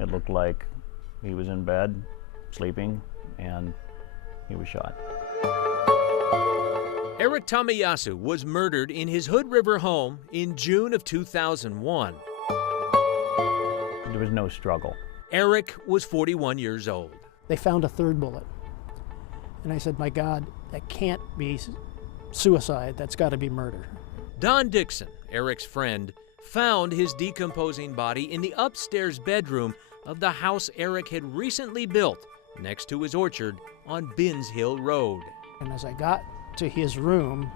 It looked like he was in bed, sleeping, and he was shot. Eric Tamiyasu was murdered in his Hood River home in June of 2001. There was no struggle. Eric was 41 years old. They found a third bullet. And I said, my God, that can't be suicide. That's got to be murder. Don Dixon, Eric's friend, found his decomposing body in the upstairs bedroom of the house Eric had recently built next to his orchard on Binns Hill Road. And as I got to his room,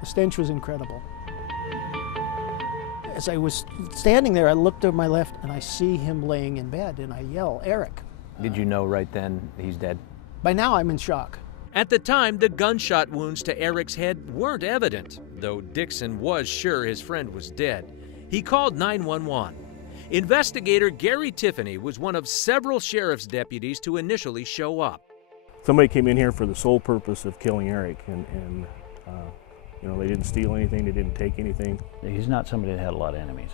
the stench was incredible. As I was standing there, I looked to my left and I see him laying in bed and I yell, Eric. Did you know right then he's dead? By now I'm in shock. At the time, the gunshot wounds to Eric's head weren't evident, though Dixon was sure his friend was dead. He called 911. Investigator Gary Tiffany was one of several sheriff's deputies to initially show up. Somebody came in here for the sole purpose of killing Eric, and you know, they didn't steal anything, they didn't take anything. He's not somebody that had a lot of enemies.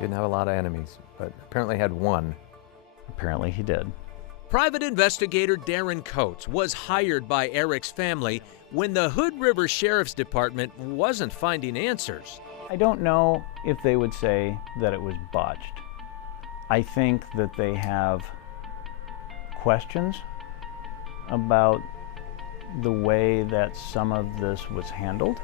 Didn't have a lot of enemies, but apparently had one. Apparently he did. Private investigator Darren Coates was hired by Eric's family when the Hood River Sheriff's Department wasn't finding answers. I don't know if they would say that it was botched. I think that they have questions about the way that some of this was handled.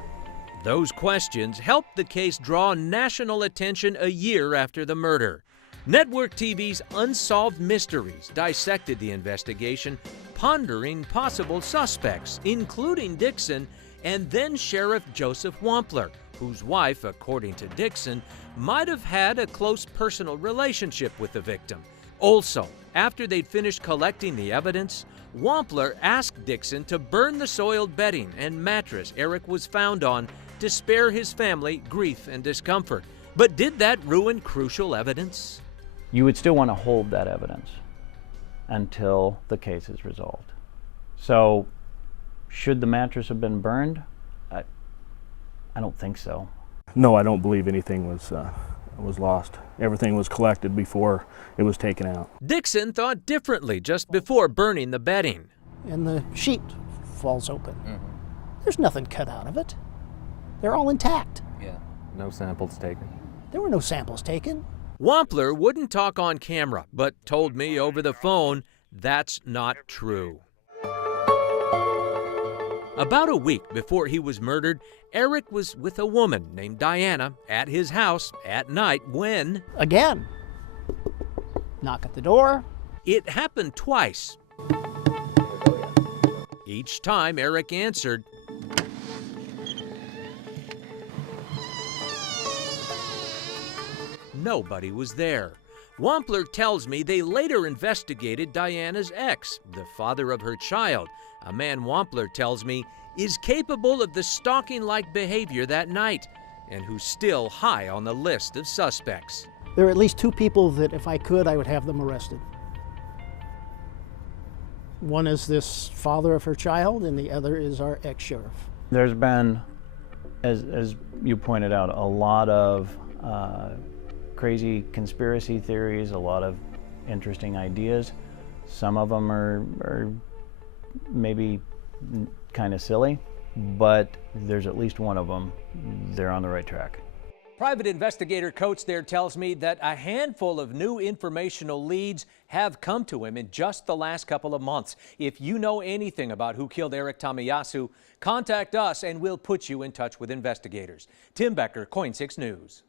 Those questions helped the case draw national attention a year after the murder. Network TV's Unsolved Mysteries dissected the investigation, pondering possible suspects, including Dixon and then Sheriff Joseph Wampler, whose wife, according to Dixon, might have had a close personal relationship with the victim. Also, after they'd finished collecting the evidence, Wampler asked Dixon to burn the soiled bedding and mattress Eric was found on to spare his family grief and discomfort. But did that ruin crucial evidence? You would still want to hold that evidence until the case is resolved. So, should the mattress have been burned? I don't think so. No, I don't believe anything was lost. Everything was collected before it was taken out. Dixon thought differently just before burning the bedding. And the sheet falls open. There's nothing cut out of it. They're all intact. Yeah. No samples taken. There were no samples taken. Wampler wouldn't talk on camera, but told me over the phone that's not true. About a week before he was murdered, Eric was with a woman named Diana at his house at night when... Again. Knock at the door. It happened twice. Each time Eric answered, nobody was there. Wampler tells me they later investigated Diana's ex, the father of her child, a man Wampler tells me is capable of the stalking-like behavior that night and who's still high on the list of suspects. There are at least two people that if I could, I would have them arrested. One is this father of her child and the other is our ex-sheriff. There's been, as you pointed out, a lot of crazy conspiracy theories, a lot of interesting ideas. Some of them are maybe kind of silly, but there's at least one of them. They're on the right track. Private investigator Coates there tells me that a handful of new informational leads have come to him in just the last couple of months. If you know anything about who killed Eric Tamiyasu, contact us and we'll put you in touch with investigators. Tim Becker, KOIN 6 News.